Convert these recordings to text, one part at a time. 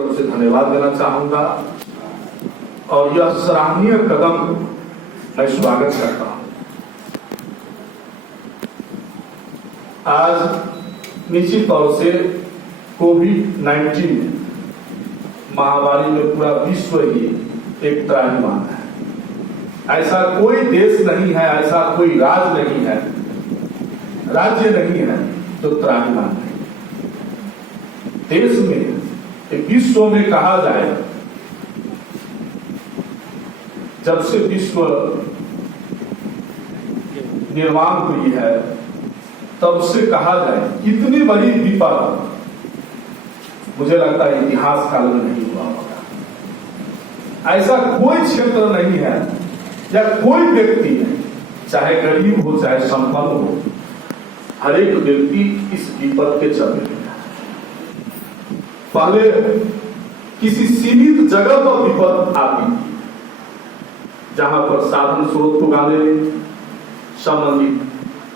तरफ से धन्यवाद देना चाहूंगा और यह सराहनीय कदम को मैं स्वागत करता हूं। आज निश्चित तौर से कोविड-19 महामारी में पूरा विश्व ही एक त्राहिमाम है। ऐसा कोई देश नहीं है, ऐसा कोई राज्य नहीं है, राज्य नहीं है जो त्राहिमाम है। देश में, विश्व में कहा जाए, जब से विश्व निर्माण हुई है तब से कहा जाए इतनी बड़ी विपद मुझे लगता है इतिहास काल में नहीं हुआ होगा। ऐसा कोई क्षेत्र नहीं है या कोई व्यक्ति है, चाहे गरीब हो चाहे संपन्न हो, हर एक व्यक्ति इस विपद के चलते है। पहले किसी सीमित जगह पर विपद आती, जहां पर साधन स्रोत को गाने संबंधित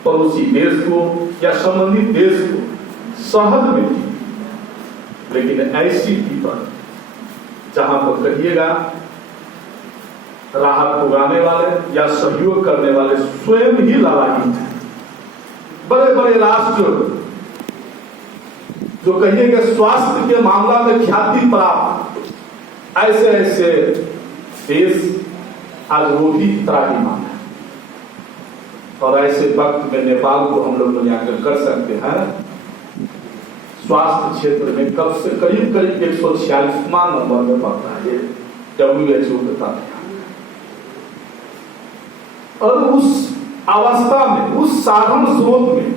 पड़ोसी देश को या संबंधित देश को सहज मिलती, लेकिन ऐसी विपद जहां पर कहिएगा राहत पुगाने वाले या सहयोग करने वाले स्वयं ही लालायित हैं। बड़े बड़े राष्ट्र जो कहिएगा स्वास्थ्य के मामला में ख्याति प्राप्त, ऐसे ऐसे देश आज वो भी त्राहिमाम है। और ऐसे वक्त में नेपाल को हम लोग मूल्यांकन कर सकते हैं। स्वास्थ्य क्षेत्र में कब से करीब 146वां नंबर में पड़ता है WHO के तहत। और उस अवस्था में, उस साधन स्रोत में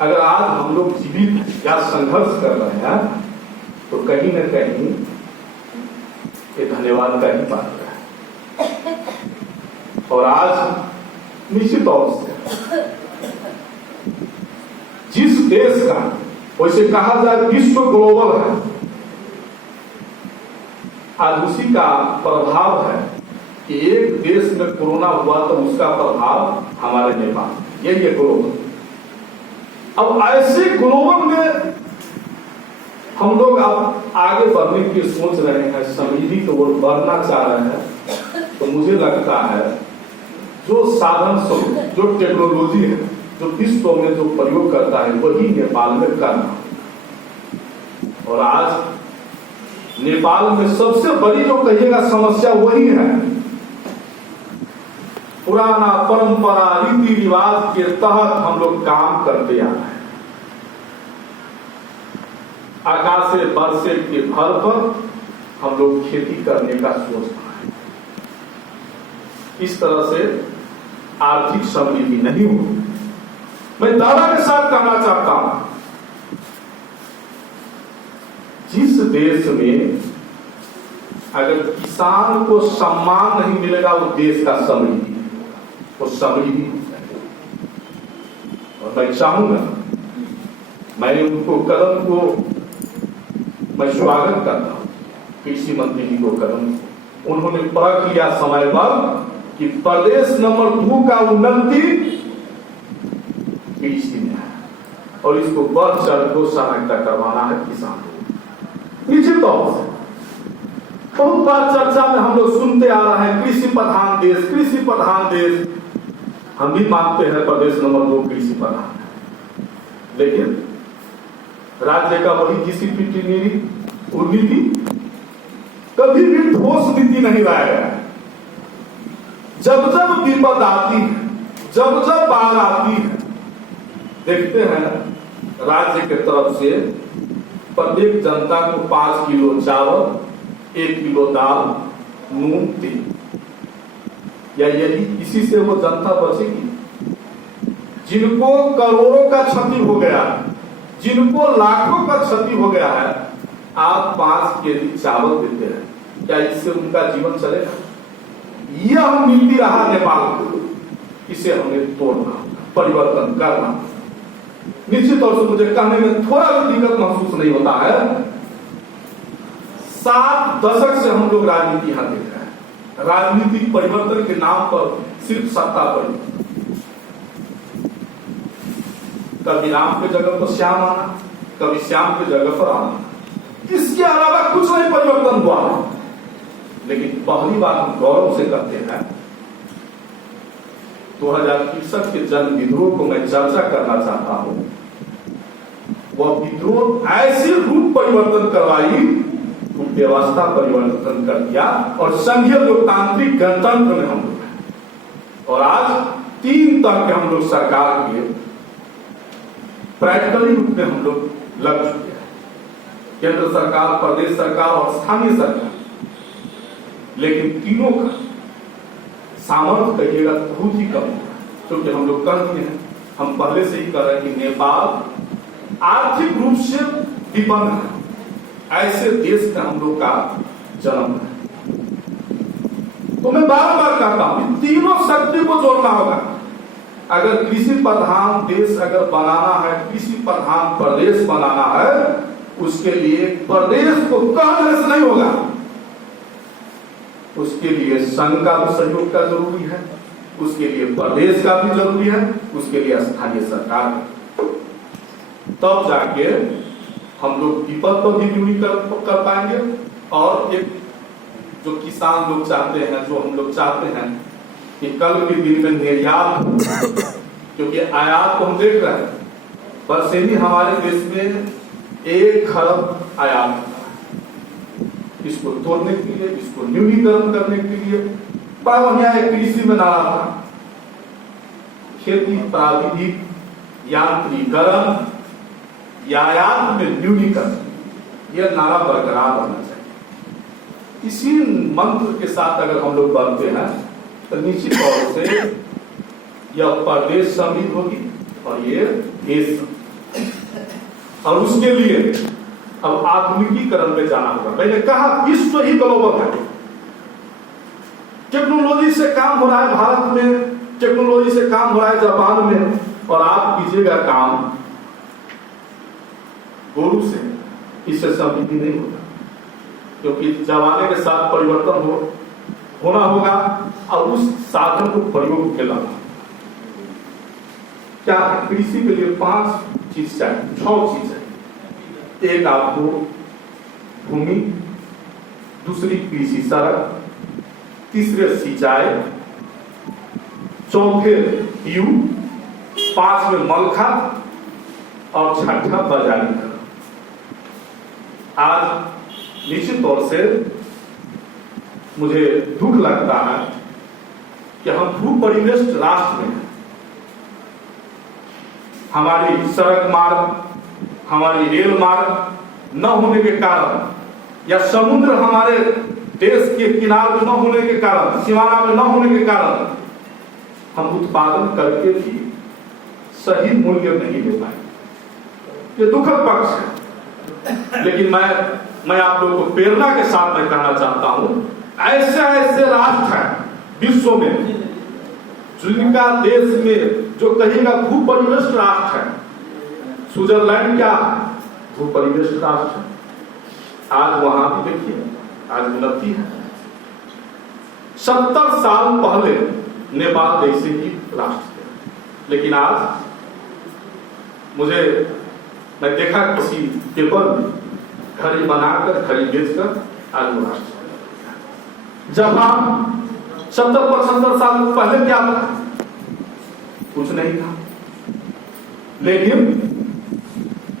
अगर आज हम लोग जीवित या संघर्ष कर रहे हैं तो कहीं न कहीं ये धन्यवाद का ही पात्र है। और आज निश्चित तौर से जिस देश का, वैसे कहा जाए विश्व ग्लोबल है, आज उसी का प्रभाव है कि एक देश में कोरोना हुआ तो उसका प्रभाव हमारे नेपाल, यही है ग्लोबल। अब ऐसे ग्लोबल में हम लोग अब आगे बढ़ने की सोच रहे हैं, समृद्धि तो वो बढ़ना चाह रहे हैं, तो मुझे लगता है जो साधन जो टेक्नोलॉजी है, जो विश्व में जो प्रयोग करता है, वही नेपाल में करना। और आज नेपाल में सबसे बड़ी जो कहिएगा समस्या वही है, पुराना परंपरा रीति रिवाज के तहत हम लोग काम करते आ रहे हैं। आकाशे बरसे के भर पर हम लोग खेती करने का सोच रहे हैं। इस तरह से आर्थिक समृद्धि नहीं हुई। मैं दावा के साथ कहना चाहता हूं, जिस देश में अगर किसान को सम्मान नहीं मिलेगा वो देश का समृद्धि, वो समृद्धि। और मैं चाहूंगा, मैं उनको कदम को मैं स्वागत करता हूं, कृषि मंत्री जी को कदम उन्होंने परख लिया समय पर कि प्रदेश नंबर 2 का उन्नति कृषि में है और इसको बढ़ चढ़ को सहायता करवाना है किसान को। निश्चित तौर से बहुत बार चर्चा में हम लोग सुनते आ रहे हैं कृषि प्रधान देश, कृषि प्रधान देश। हम भी मानते हैं प्रदेश नंबर 2 कृषि प्रधान है, लेकिन राज्य का वही GCPT नीति कभी भी ठोस नीति नहीं लाया गया। जब जब विपद आती है, जब जब बाढ़ आती है, देखते हैं राज्य के तरफ से प्रत्येक जनता को 5 किलो चावल, 1 किलो दाल, नून, तेल, या यही इसी से वो जनता बचेगी। जिनको करोड़ों का क्षति हो गया, जिनको लाखों का क्षति हो गया है, आप 5 केजी चावल देते हैं, क्या इससे उनका जीवन चलेगा? यह नीति रहा नेपाल को, इसे हमें तोड़ना, परिवर्तन करना। निश्चित तौर से मुझे कहने में थोड़ा भी दिक्कत महसूस नहीं होता है। 7 दशक से हम लोग राजनीति यहां देख रहे हैं। राजनीतिक परिवर्तन के नाम पर सिर्फ सत्ता परिवर्तन। कभी राम के जगह पर श्याम आना, कभी श्याम के जगह पर आना, इसके अलावा कुछ हुआ है, लेकिन पहली बार हम गौरव से कहते हैं 2061 के जन विद्रोह को मैं चर्चा करना चाहता हूं। वह विद्रोह ऐसे रूप परिवर्तन करवाई, व्यवस्था परिवर्तन कर दिया और संघीय लोकतांत्रिक गणतंत्र में हम लोग हैं। और आज 3 तरह के हम लोग सरकार के प्रैक्टिकली रूप में हम लोग लग चुके हैं, केंद्र सरकार, प्रदेश सरकार और स्थानीय सरकार। लेकिन तीनों का सामर्थ्य कहिएगा बहुत ही कम है, क्योंकि हम लोग कर दिए हैं। हम पहले से ही कर रहे हैं कि नेपाल आर्थिक रूप से विपन्न है, ऐसे देश में हम लोग का जन्म है। तो मैं बार बार कहता हूं तीनों शक्ति को जोड़ना होगा। अगर कृषि प्रधान देश अगर बनाना है, कृषि प्रधान प्रदेश बनाना है, उसके लिए प्रदेश को कहने से नहीं होगा, उसके लिए संघ का भी सहयोग का जरूरी है, उसके लिए प्रदेश का भी जरूरी है, उसके लिए स्थानीय सरकार, तब जाके हम लोग विपद पर भी ड्यूटी कर पाएंगे। और एक जो किसान लोग चाहते हैं, जो हम लोग चाहते हैं कि कल के दिन में निर्यात, क्योंकि आयात को हम देख रहे हैं, बस यही हमारे देश में 1 खरब आयात होता है। इसको तोड़ने के लिए, इसको न्यूनीकरण करने के लिए बढ़िया एक कृषि में नारा था, खेती प्राविधिक यांत्रिकरण, आयात में न्यूनीकरण, यह नारा बरकरार रहना चाहिए। इसी मंत्र के साथ अगर हम लोग बढ़ते हैं तो निश्चित तौर से यह प्रदेश समृद्ध होगी और ये देश, और उसके लिए अब आधुनिकीकरण में जाना होगा। मैंने कहा विश्व ही ग्लोबल है, टेक्नोलॉजी से काम हो रहा है भारत में, टेक्नोलॉजी से काम हो रहा है जापान में, और आप कीजिएगा काम गोरू से, इससे समृद्धि नहीं होगा, क्योंकि जमाने के साथ परिवर्तन होना होगा और उस साधन को प्रयोग में लाना। क्या है? कृषि के लिए 5 चीज चाहिए, 6 चीज चाहिए। एक आपको भूमि, दूसरी कृषि सड़क, तीसरे सिंचाई, चौथे बीउ, 5वें मलखा और 6ठा बाजारीकरण। आज निश्चित तौर से मुझे दुख लगता है कि हम भूपरिवेष्ट राष्ट्र में हमारी सड़क मार्ग, हमारी रेल मार्ग न होने के कारण, या समुद्र हमारे देश के किनारे न होने के कारण, सीमाना में न होने के कारण, हम उत्पादन करके भी सही मूल्य नहीं ले पाए। ये दुखद पक्ष है। लेकिन मैं आप लोगों को प्रेरणा के साथ मैं कहना चाहता हूं, ऐसे ऐसे राष्ट्र हैं विश्व में जिनका देश में जो कहेगा भूपरिवेष्ट राष्ट्र है। स्विट्जरलैंड क्या भूपरिवेष्ट राष्ट्र है, आज वहां भी देखिए आज उन्नति है। 70 साल पहले नेपाल जैसे ही राष्ट्र थे, लेकिन आज मैं देखा किसी पेपर में घड़ी बनाकर, घड़ी बेचकर आज वो राष्ट्र। जापान 70-75 साल पहले क्या था? कुछ नहीं था, लेकिन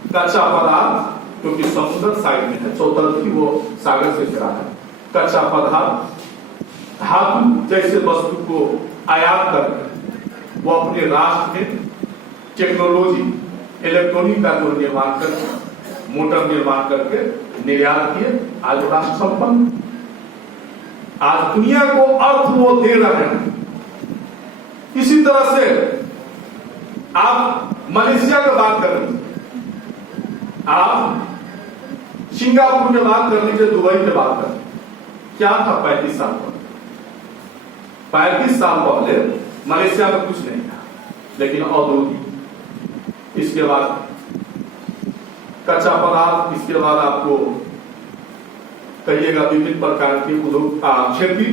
कच्चा पदार्थ, क्योंकि समुद्र साइड में है, चौतरफी वो सागर से घिरा है, कच्चा पदार्थ धातु जैसे वस्तु को आयात करके वो अपने राष्ट्र में टेक्नोलॉजी, इलेक्ट्रॉनिक का जो निर्माण करके, मोटर निर्माण करके निर्यात किए। आज राष्ट्र संपन्न, आज दुनिया को अर्थ वो दे रहे हैं। इसी तरह से आप मलेशिया की बात कर लीजिए, आप सिंगापुर की बात कर लीजिए, दुबई की बात कर लीजिए। क्या था 35 साल पहले? 35 साल पहले मलेशिया में कुछ नहीं था, लेकिन औद्योगिक, इसके बाद कच्चा पदार्थ, इसके बाद आपको कहिएगा विभिन्न प्रकार के उद्योग खेती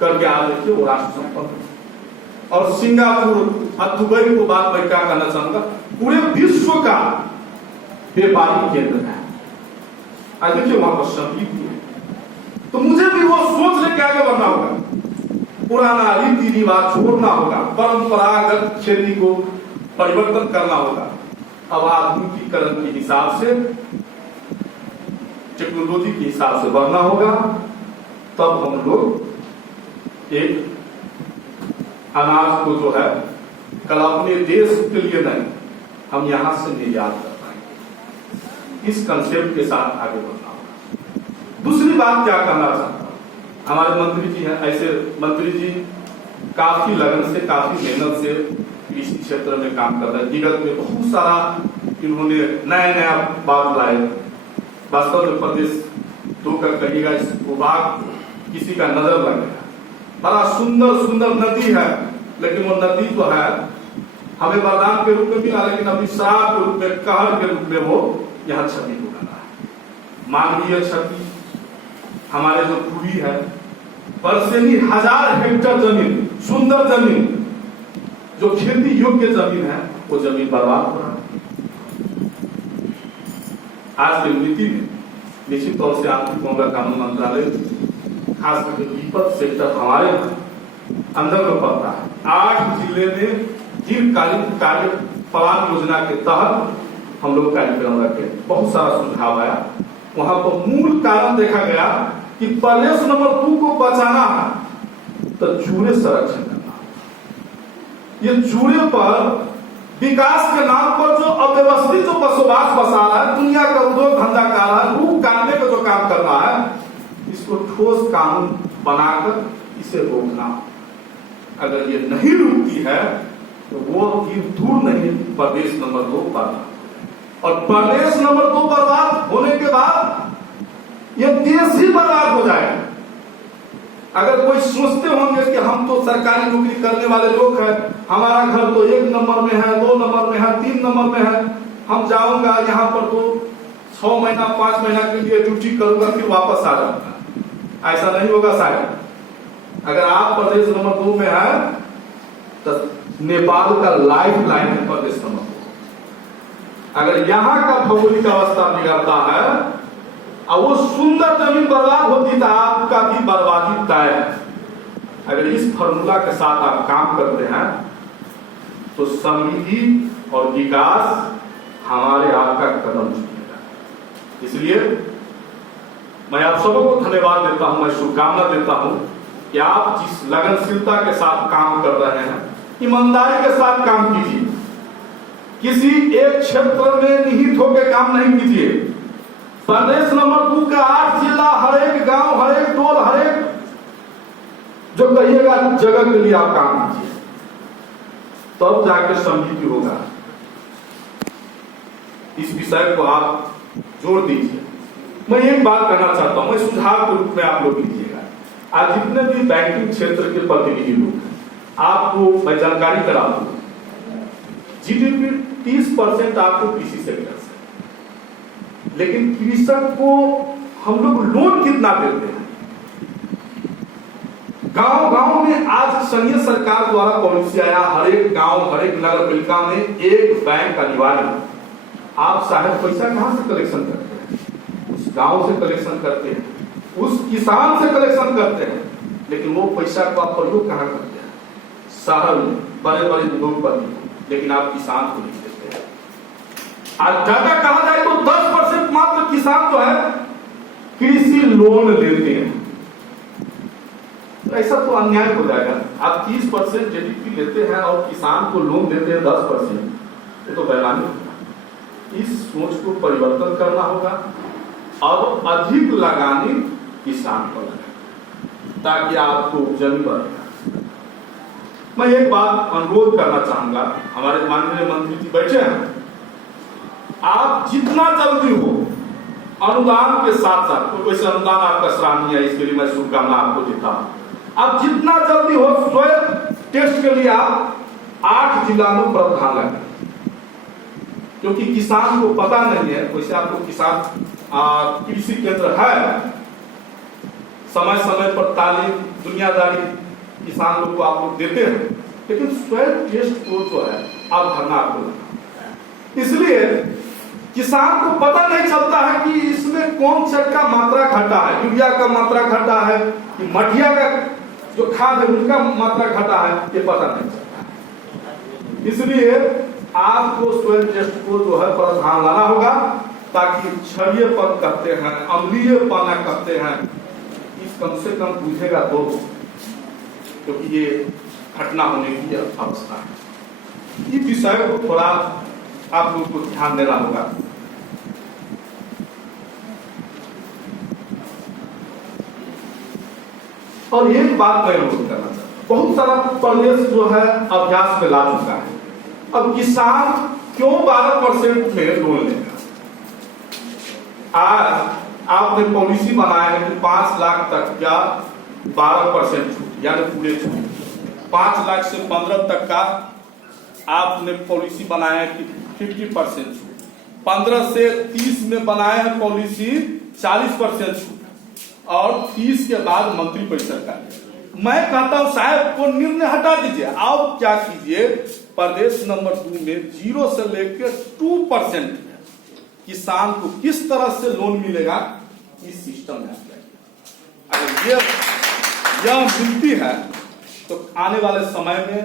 करके आप देखिए वो राष्ट्र संपन्न। और सिंगापुर और दुबई को बात मैं क्या कहना चाहूंगा, पूरे विश्व का व्यापारिक केंद्र है। आज देखिए वहां पर समृद्धि है, के आगे बढ़ना होगा, पुराना रीति रिवाज छोड़ना होगा, परंपरागत खेती को परिवर्तन करना होगा। अब आधुनिकीकरण के हिसाब से, टेक्नोलॉजी के हिसाब से बढ़ना होगा, तब हम लोग एक अनाज को जो है कल अपने देश के लिए नहीं, हम यहां से निर्यात कर पाएंगे। इस कंसेप्ट के साथ आगे बढ़ना होगा। दूसरी बात क्या कहना चाहता हूं, हमारे मंत्री जी हैं, ऐसे मंत्री जी काफी लगन से, काफी मेहनत से कृषि क्षेत्र में काम कर रहे हैं। विगत में बहुत सारा इन्होंने नया नया बात लाए। वास्तव में प्रदेश दो का कहिएगा, इस भूभाग किसी का नजर लग गया। बड़ा सुंदर सुंदर नदी है, लेकिन वो नदी जो है हमें वरदान के रूप में मिला, लेकिन अभी श्राप के रूप में, कहर के रूप में वो यहाँ क्षति हो रहा है। मानवीय क्षति, हमारे जो पूरी है बरसेनी 1000 हेक्टेयर जमीन, सुंदर जमीन, जो खेती योग्य जमीन है, वो जमीन बर्बाद हो रहा है। आज की नीति में निश्चित तौर से आर्थिक मामला कानून मंत्रालय, खास करके विपद सेक्टर हमारे अंदर में पड़ता है। 8 जिले में दीर्घकालीन कार्य प्लान योजना के तहत हम लोग कार्यक्रम रखे, बहुत सारा सुझाव आया। वहां पर मूल कारण देखा गया कि प्रदेश नंबर 2 को बचाना है तो चूहे संरक्षण करना। ये चूहे पर विकास के नाम पर जो अव्यवस्थित जो बसोबास बसा रहा है, दुनिया का उद्योग धंधा कर रहा है, रूख काटने का जो काम कर रहा है, इसको ठोस कानून बनाकर इसे रोकना। अगर ये नहीं रुकती है तो वो दूर नहीं, प्रदेश नंबर 2 बर्बाद। और प्रदेश नंबर 2 बर्बाद होने के बाद ये देश ही बर्बाद हो जाएगा। अगर कोई सोचते होंगे कि हम तो सरकारी नौकरी करने वाले लोग हैं, हमारा घर तो 1 नंबर में है, 2 नंबर में है, 3 नंबर में है, हम जाऊंगा यहाँ पर तो 6 महीना 5 महीना के लिए ड्यूटी करूंगा, फिर वापस आ जाऊंगा। ऐसा नहीं होगा शायद। अगर आप प्रदेश नंबर 2 में है तो नेपाल का लाइफ लाइन है प्रदेश नंबर 2। अगर यहाँ का भौगोलिक अवस्था बिगड़ता है और वो सुंदर जमीन बर्बाद होती तो आपका भी बर्बादी तय है। अगर इस फॉर्मूला के साथ आप काम करते हैं तो समृद्धि और विकास हमारे आपका कदम चुकेगा। इसलिए मैं आप सबको धन्यवाद देता हूं, मैं शुभकामना देता हूं कि आप जिस लगनशीलता के साथ काम कर रहे हैं, ईमानदारी के साथ काम कीजिए। किसी एक क्षेत्र में निहित होकर काम नहीं कीजिए। प्रदेश नंबर 2 का 8 जिला, हर एक गांव, हर एक टोल, हर एक जो कहिएगा जगह के लिए आप काम कीजिए, तब जाकर समृद्धि होगा। इस विषय को आप जोड़ दीजिए। मैं एक बात कहना चाहता हूं, मैं सुझाव के रूप में आप लोग लीजिएगा। आज जितने भी बैंकिंग क्षेत्र के प्रतिनिधि लोग हैं, आपको मैं जानकारी करा दूं, जीडीपी 30% आपको कृषि सेक्टर से, लेकिन कृषक को हम लोग लोन कितना देते हैं? गांव गांव में आज संघीय सरकार द्वारा पॉलिसी आया, हर एक गांव, हर एक नगर पालिका में एक बैंक अनिवार्य। आप शायद पैसा कहां से कलेक्शन करते हैं? उस गांव से कलेक्शन करते हैं, उस किसान से कलेक्शन करते हैं, लेकिन वो पैसा को आप प्रयोग कहां करते हैं? शहर में बड़े बड़े उद्योगपति, लेकिन आप किसान को नहीं देते हैं। आज ज्यादा कहा जाए तो 10% मात्र किसान जो है कृषि लोन लेते हैं। तो ऐसा तो अन्याय हो जाएगा। आप 30% जीडीपी लेते हैं और किसान को लोन देते हैं 10%, ये तो बेईमानी होगा। इस सोच को परिवर्तन करना होगा और अधिक लगानी किसान पर लगे ताकि आपको उपजन बढ़े। मैं एक बात अनुरोध करना चाहूंगा, हमारे माननीय मंत्री जी बैठे हैं, आप जितना जल्दी हो अनुदान के साथ साथ, तो वैसे अनुदान आपका सराहनीय है, इसके लिए मैं शुभकामना आपको देता हूं। आप जितना जल्दी हो स्वयं टेस्ट के लिए आप 8 जिला में प्रावधान लगे, क्योंकि किसान को पता नहीं है। वैसे आपको किसान कृषि केंद्र है, समय समय पर तालीम दुनियादारी किसान लोग को आप लोग देते हैं, लेकिन स्वयं टेस्ट को जो है आप भरना आपको, इसलिए किसान को पता नहीं चलता है कि इसमें कौन सा का मात्रा घटा है, यूरिया का मात्रा घटा है कि मठिया का जो खाद है उनका मात्रा घटा है, ये पता नहीं चलता। इसलिए आपको सोइल टेस्ट को जो है प्रावधान लाना होगा, ताकि क्षारीयपन कहते हैं, अम्लीयपना कहते हैं, इस कम से कम बुझेगा तो, क्योंकि ये घटना होने की अवस्था है। इस विषय को थोड़ा आप लोग को ध्यान देना होगा। और एक बात मैं नोट करना चाहता हूं, बहुत सारा प्रदेश जो है अभ्यास में ला चुका है। अब किसान क्यों 12% में लोन लेगा? आज आपने पॉलिसी बनाया है कि 5 लाख तक का 12% छूट, यानी पूरे छूट। 5 लाख से 15 तक का आपने पॉलिसी बनाया है कि 50% छूट। 15 से 30 में बनाया है पॉलिसी 40% छूट, और 30 के बाद मंत्री परिषद का। मैं कहता हूं साहब को निर्णय हटा दीजिए, आप क्या कीजिए, प्रदेश नंबर 2 में 0 से लेकर 2% किसान को किस तरह से लोन मिलेगा, इस सिस्टम में अगर यह मिलती है तो आने वाले समय में